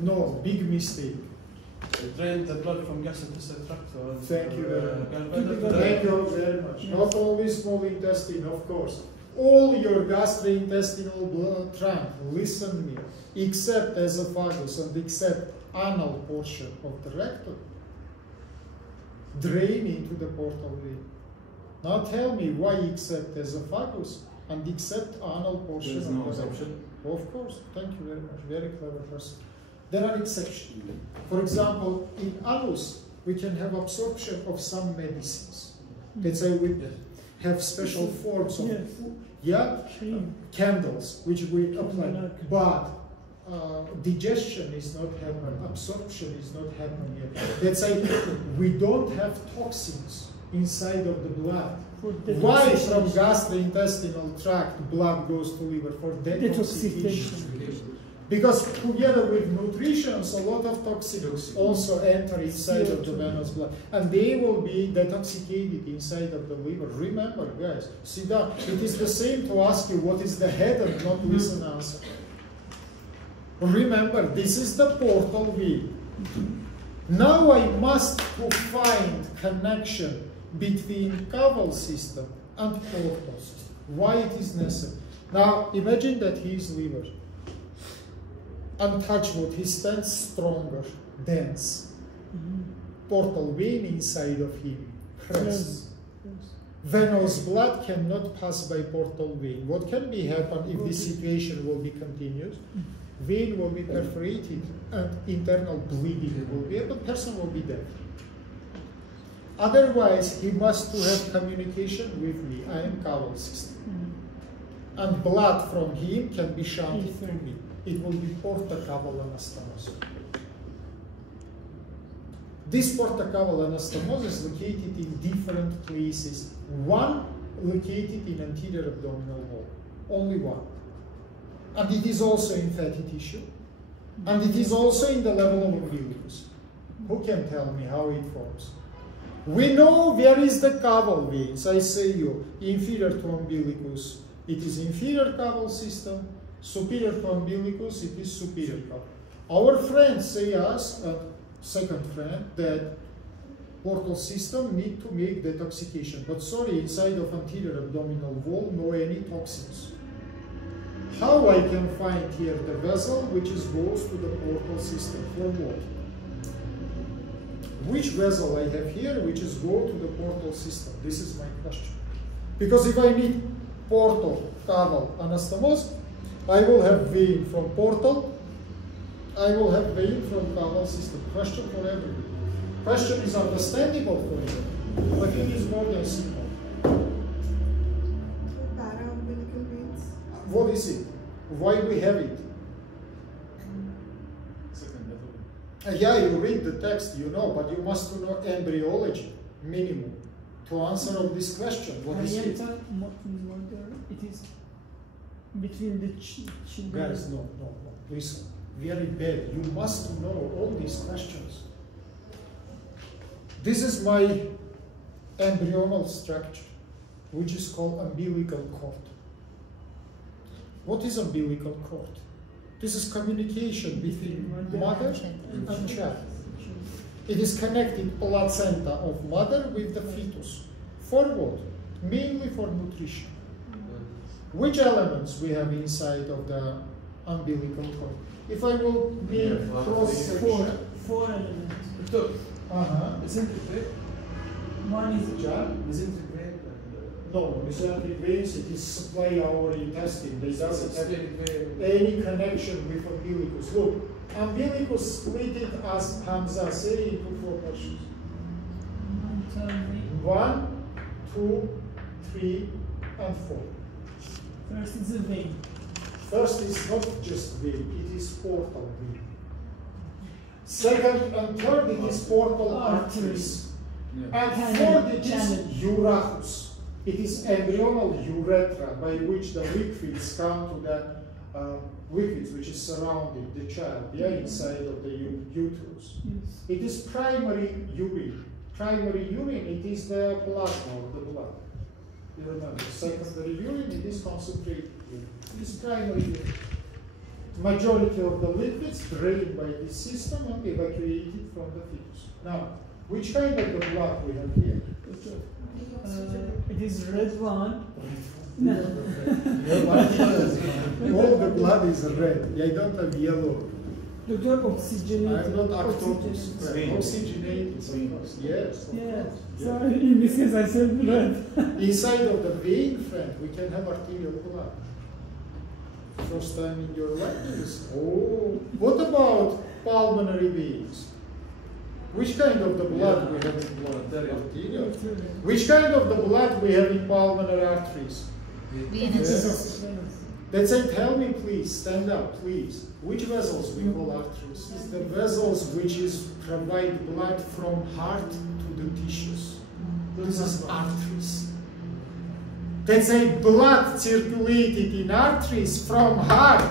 No, big mistake. Drain the blood from gastrointestinal tract. Thank you very much. Thank you very much. Yes. Not only small intestine, of course. All your gastrointestinal blood tract, listen me, except esophagus and except anal portion of the rectum, drain into the portal vein. Now tell me why except esophagus and except anal portion of the rectum? Of course, thank you very much, very clever person. There are exceptions. For example, in anus, we can have absorption of some medicines. Let's say we have special forms of candles, which we apply. But digestion is not happening, absorption is not happening yet. Let's say we don't have toxins inside of the blood. Why from gastrointestinal tract blood goes to liver? For detoxification. Because together with nutrition, a lot of toxins also enter inside of the venous blood. And they will be detoxicated inside of the liver. Remember, guys, sit down. It is the same to ask you what is the head and not listen answer. Remember, this is the portal vein. Now I must find connection between caval system and portal system. Why it is necessary? Now imagine that he is liver. Untouched wood, he stands stronger, dense. Portal vein inside of him, rests. Venous blood cannot pass by portal vein. What can be happen if this situation will be continuous? Vein will be perforated and internal bleeding will be, the person will be dead. Otherwise, he must have communication with me. I am caval system. And blood from him can be shunted to me. It will be portacaval anastomosis. This portacaval anastomosis is located in different places. One located in anterior abdominal wall. Only one. And it is also in fatty tissue. And it is also in the level of umbilicus. Who can tell me how it forms? We know where is the caval veins. I say you, inferior to umbilicus, it is inferior caval system. Superior to umbilicus, it is superior caval. Our friends say us, second friend, that portal system need to make detoxification. But sorry, inside of anterior abdominal wall, no any toxins. How I can find here the vessel which goes to the portal system? For what? Which vessel I have here which is go to the portal system? This is my question. Because if I need portal, caval, anastomosis, I will have vein from portal, I will have vein from caval system. Question for everybody. Question is understandable for you, but it is more than simple. Para-umbilical veins. What is it? Why we have it? Yeah, you read the text, you know, but you must know embryology, minimum, to answer of this question. What is it? It is between the children. Guys, no, listen, very bad. You must know all these questions. This is my embryonal structure, which is called umbilical cord. What is umbilical cord? This is communication between mother and child. It is connecting placenta of mother with the fetus. For what? Mainly for nutrition. Which elements we have inside of the umbilical cord? If I will make cross section. Four elements. Mesenteric. One is Mesenteric. No, mesenteric veins, it is supply our intestine. They doesn't have any connection with umbilicus. Look, umbilicus split it as Hamza say into four portions. 1, 2, 3, and 4. First is a vein. First is not just vein, it is portal vein. Second and third, it is portal arteries. And fourth, it is urachus. It is embryonal urethra by which the liquids come to the liquids which is surrounding the child, inside of the uterus. Yes. It is primary urine. Primary urine, it is the plasma of the blood. You remember, secondary urine, it is concentrated urine. It is primary urine. majority of the liquids drained by this system and evacuated from the fetus. Now, which kind of the blood we have here? It is red one. No. All the blood is red. I don't have yellow. Doctor, oxygenated. I'm not octopus. Oxygenated, of course. Yes. Yeah. So in this case, I said red. Inside of the vein, friend, we can have arterial blood. First time in your life is. Oh, what about pulmonary veins? Which kind of the blood we have in arterial? Which kind of the blood we have in pulmonary arteries? Venous. Let's say, tell me please, stand up please. Which vessels we call arteries? It's the vessels which is provide blood from heart to the tissues. This is arteries. Let's say blood circulated in arteries from heart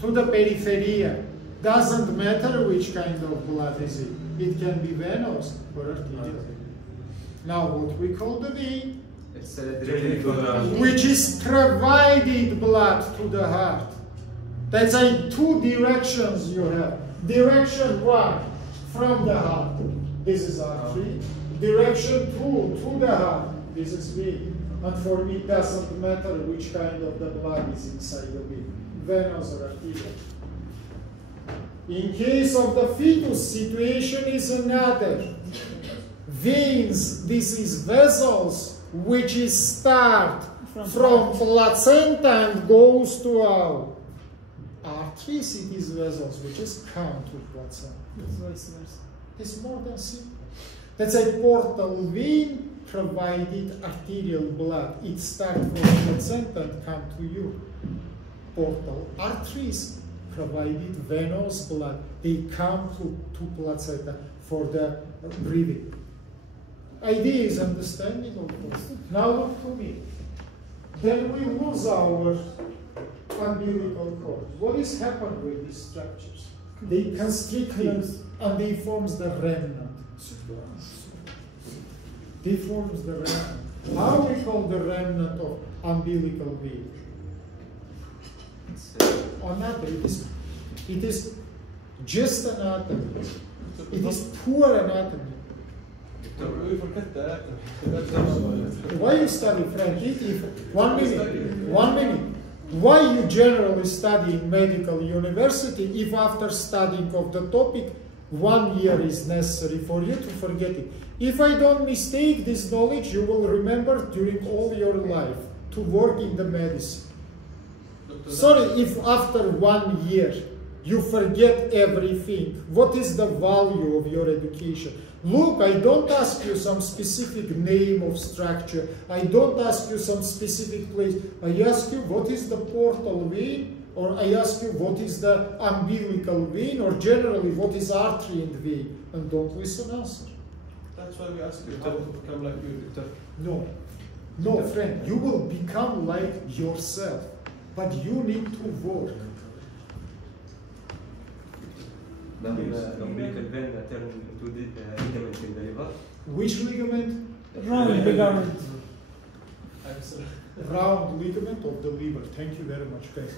to the periphery. Doesn't matter which kind of blood is it. It can be venous or arterial. Now what we call the vein, It's directly which is provided blood to the heart. That's like two directions you have. Direction one, from the heart. This is artery. Direction two, to the heart. This is vein. And for me, it doesn't matter which kind of the blood is inside the vein, venous or arterial. In case of the fetus, situation is another. Veins, this is vessels, which is start from placenta and goes to our arteries. It is vessels which is come to placenta. It's vice versa. It's more than simple. That's a portal vein provided arterial blood. It starts from placenta and come to you. Portal arteries provided venous blood. They come to placenta for the breathing. Idea is understanding of course. Now look to me. Then we lose our umbilical cord. What is happened with these structures? They constricted and they forms the remnant. They forms the remnant. How we call the remnant of umbilical vein? Anatomy. It is just anatomy. It is poor anatomy. Why you study French? If 1 minute. Why you generally study in medical university if after studying of the topic 1 year is necessary for you to forget it? If I don't mistake, this knowledge you will remember during all your life to work in the medicine. Sorry, if after 1 year you forget everything, what is the value of your education? Look, I don't ask you some specific name of structure. I don't ask you some specific place. I ask you what is the portal vein, or I ask you what is the umbilical vein, or generally what is artery and vein. And don't listen answer. That's why we ask you how to become like you. No. No, friend, you will become like yourself. But you need to work. The umbilical vein turn into the ligament in the liver. Which ligament? Round ligament. Round ligament of the liver. Thank you very much, guys.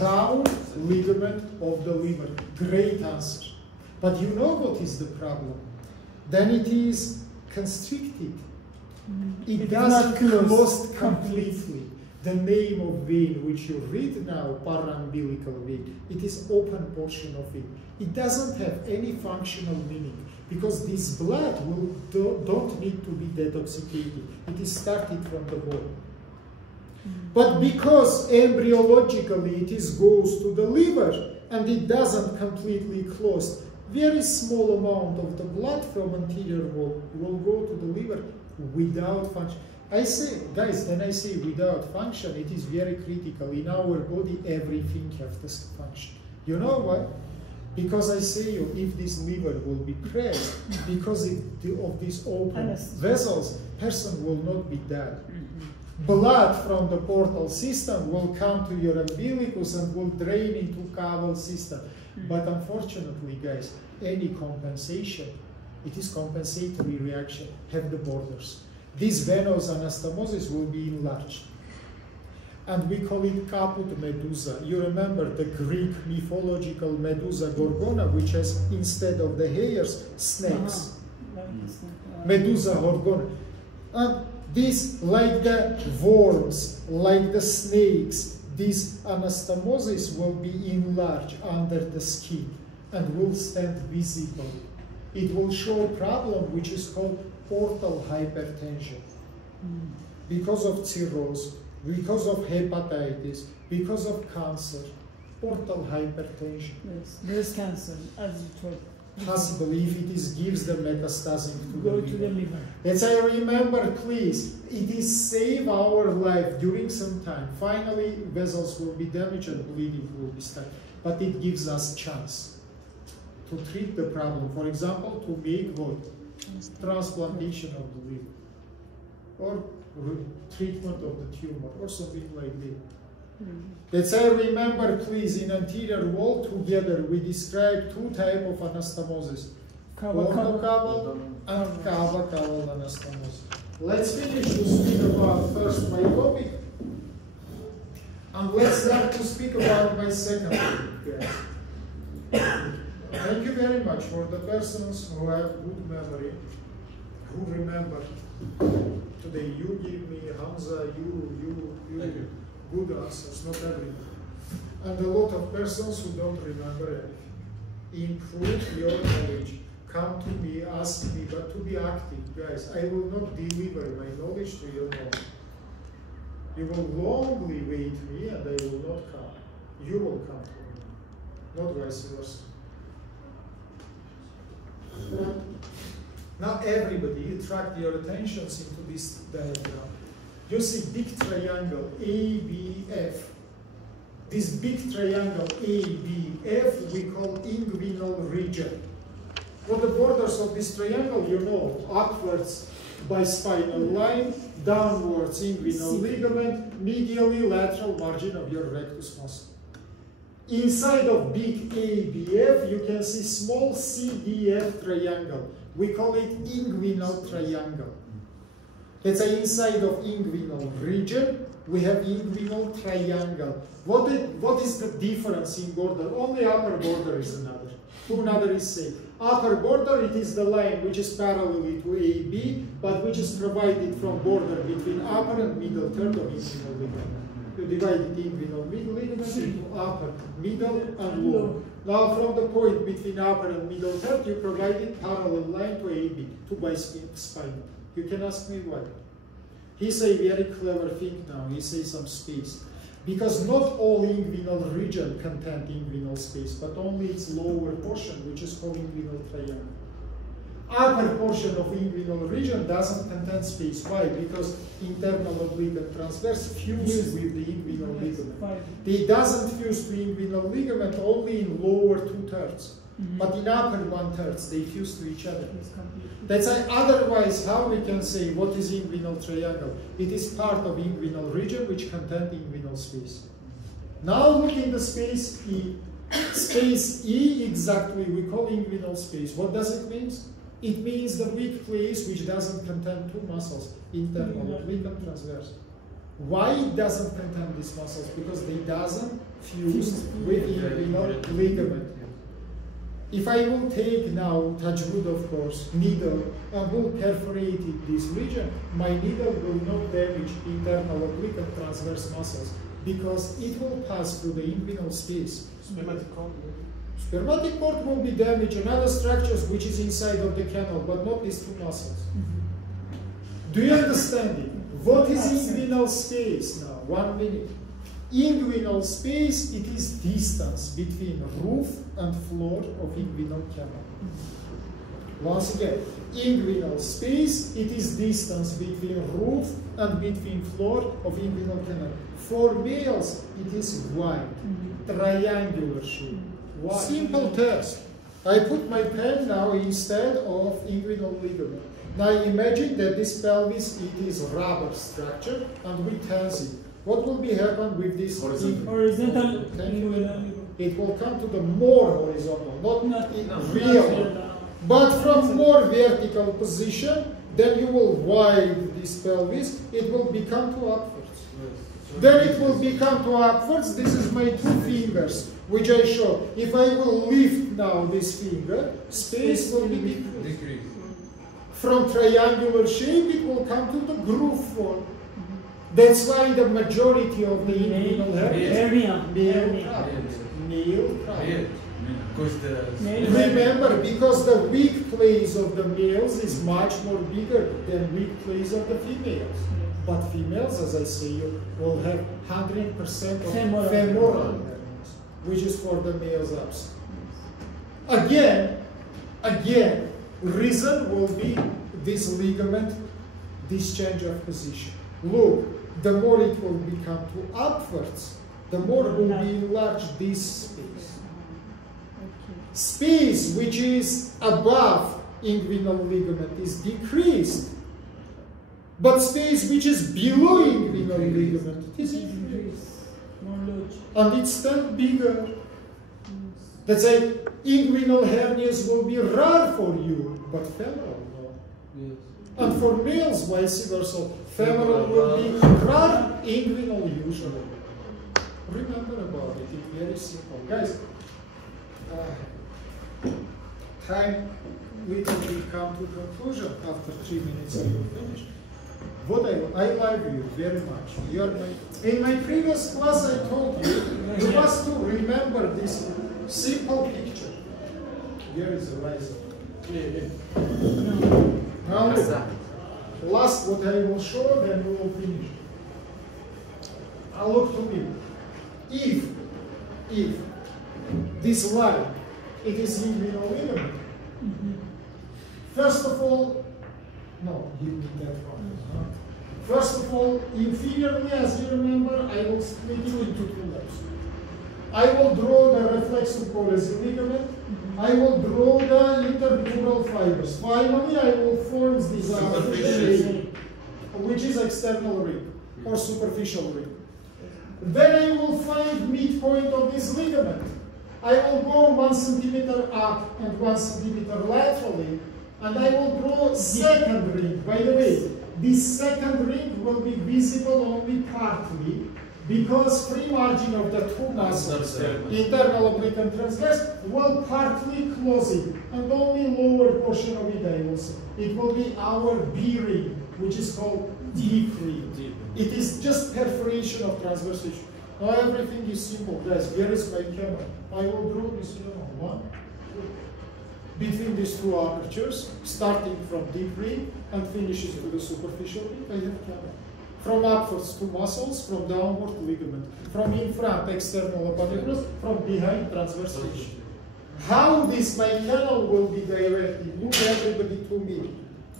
Round ligament of the liver. Great answer. But you know what is the problem? Then it is constricted. It doesn't close completely. The name of vein which you read now, paraumbilical vein, it is open portion of it. It doesn't have any functional meaning because this blood don't need to be detoxicated. It is started from the body. But because embryologically it goes to the liver and it doesn't completely close, very small amount of the blood from anterior wall will go to the liver without function. I say, guys, when I say without function, it is very critical. In our body, everything has to function. You know why? Because I say you, if this liver will be pressed, because of these open vessels, person will not be dead. Blood from the portal system will come to your umbilicus and will drain into caval system. But unfortunately, guys, any compensation, it is compensatory reaction, have the borders. This venous anastomosis will be enlarged. and we call it caput medusa. You remember the Greek mythological Medusa Gorgona, which has, instead of the hairs, snakes. Medusa Gorgona. And these, like the worms, like the snakes, these anastomosis will be enlarged under the skin and will stand visible. It will show a problem which is called portal hypertension. Because of cirrhosis, because of hepatitis, because of cancer, portal hypertension. Yes, breast cancer, as you told. Possible if it is gives the metastasis to Go the to the liver. Let's say, remember, please, it is save our life during some time. Finally, vessels will be damaged and bleeding will be stopped. But it gives us chance to treat the problem. For example, to make what? Transplantation of the liver. Or treatment of the tumor, or something like that. Let's say, remember, please, in anterior wall together, we describe two types of anastomosis. Orthocaval and cava-caval anastomosis. Let's finish to speak about first my topic. And let's start to speak about my second topic. Thank you very much for the persons who have good memory, who remember. Today you give me, Hamza, you good answers, not everyone. And a lot of persons who don't remember anything. Improve your knowledge. Come to me, ask me, but to be active, guys. I will not deliver my knowledge to your knowledge. You will longly wait me and I will not come. You will come to me, not vice versa. Now everybody, attract your attentions into this diagram. You see big triangle ABF. This big triangle ABF we call inguinal region. For the borders of this triangle, you know, upwards by spinal line, downwards inguinal ligament, medially lateral margin of your rectus muscle. Inside of big ABF, you can see small CDF triangle. We call it inguinal triangle. Let's say inside of inguinal region, we have inguinal triangle. What is the difference in border? Only upper border is another. Another is same. Upper border, it is the line which is parallel to AB, but which is provided from border between upper and middle third of inguinal ligament. You divide it inguinal middle ligament into upper, middle, and lower. Now from the point between upper and middle third, you provide it parallel line to AB, to bispinal. You can ask me why. He say very clever thing now, he says some space. Because not all inguinal region contain inguinal space, but only its lower portion, which is called inguinal triangle. Upper portion of inguinal region doesn't contain space. Why? Because internal oblique and transverse fuse with the inguinal ligament. They doesn't fuse to inguinal ligament only in lower 2/3. But in upper 1/3, they fuse to each other. That's why otherwise, how we can say what is inguinal triangle? It is part of inguinal region which contains inguinal space. Now look in the space E. Space E exactly we call inguinal space. What does it mean? It means the weak place which doesn't contain two muscles, internal oblique and transverse. Why it doesn't contain these muscles? Because they doesn't fuse with inguinal ligament. If I will take now, touch wood of course, needle, and will perforate this region, my needle will not damage internal oblique and transverse muscles because it will pass through the inguinal space. Spermatic cord. Spermatic cord will be damaged and other structures which is inside of the canal, but not these two muscles. Do you understand it? What is inguinal space now? 1 minute. Inguinal space, it is distance between roof and floor of inguinal canal. Once again, inguinal space, it is distance between roof and between floor of inguinal canal. For males, it is wide, triangular shape. Simple test. I put my pen now instead of inguinal ligament. Now imagine that this pelvis, it is rubber structure and we tense it. What will be happen with this horizontal? Thank you. It will come to the more horizontal, not real. But from more vertical position, then you will widen this pelvis. It will become to upwards. Then it will become to upwards. This is my two fingers, which I show. If I will lift now this finger, space will be decreased. From triangular shape, it will come to the groove form. That's why the majority of the inguinal hernia, remember, because the weak place of the males is much more bigger than weak place of the females. But females, as I say, will have 100% of femoral hernias, which is for the males absent. Again, reason will be this ligament, this change of position. Look, the more it will become to upwards, the more will be enlarged this space. Space which is above inguinal ligament is decreased, but space which is below inguinal ligament is increased. And it's still bigger. That's why inguinal hernias will be rare for you, but femoral no. Yes. And for males, vice versa, femoral will be rare, inguinal usually. Remember about it, it's very simple. Guys, time little bit come to conclusion. After 3 minutes I will finish. What I love you very much. You are in my previous class I told you, you must to remember this simple picture. Here is a riser. Now look, last what I will show, then we will finish. Now look to me. If this line, it is inguinal ligament. First of all, no, give me that one. First of all, inferiorly, as you remember, I will split you into two legs. I will draw the reflexive collagen ligament. I will draw the interdural fibers. Finally, I will form this ring, which is external ring or superficial ring. Then I will find midpoint of this ligament. I will go 1 centimeter up and 1 centimeter laterally, and I will draw second ring. By the way, this second ring will be visible only partly, because free margin of the two muscles, internal oblique and transverse, will partly close it, and only lower portion of it I will see. It will be our B ring, which is called deep ring. It is just perforation of transverse tissue. Now everything is simple, guys. Here is my camera. I will draw this camera. 1, 2. Between these two apertures, starting from deep ring and finishes to the superficial ring, I have camera. From upwards to muscles, from downward ligament. From in front, external appendiculus, from behind, transverse tissue. How this my canal will be directed? Look everybody to me.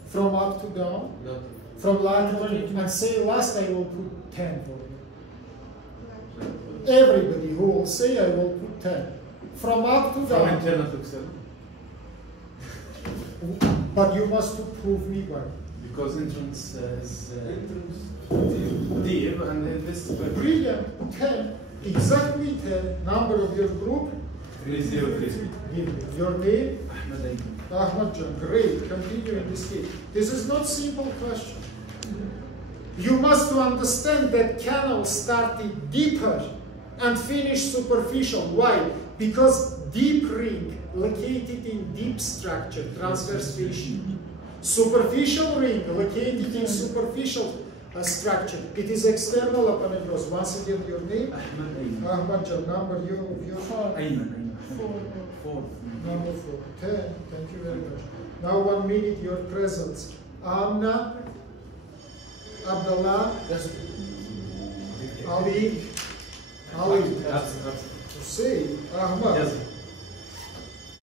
From up to down, from lateral, and say last I will put 10 for you. Everybody who will say I will put 10. From up to down. From internal to external. But you must prove me why. Because entrance is deep and this is brilliant. 10. Exactly 10. Number of your group? 303. Your name? Ahmed. Ahmed John. Great. Continue in this case. This is not simple question. You must understand that canal started deeper and finished superficial. Why? Because deep ring located in deep structure, transverse tissue. Superficial ring located in superficial structure. It is external appendiculus. Once again, your name? Ahmed. Ahmed John. Number your Ayman. 4. Number 4. 10. Thank you very much. Now 1 minute your presence. Amna, Abdullah, Ali. Say Ahmad.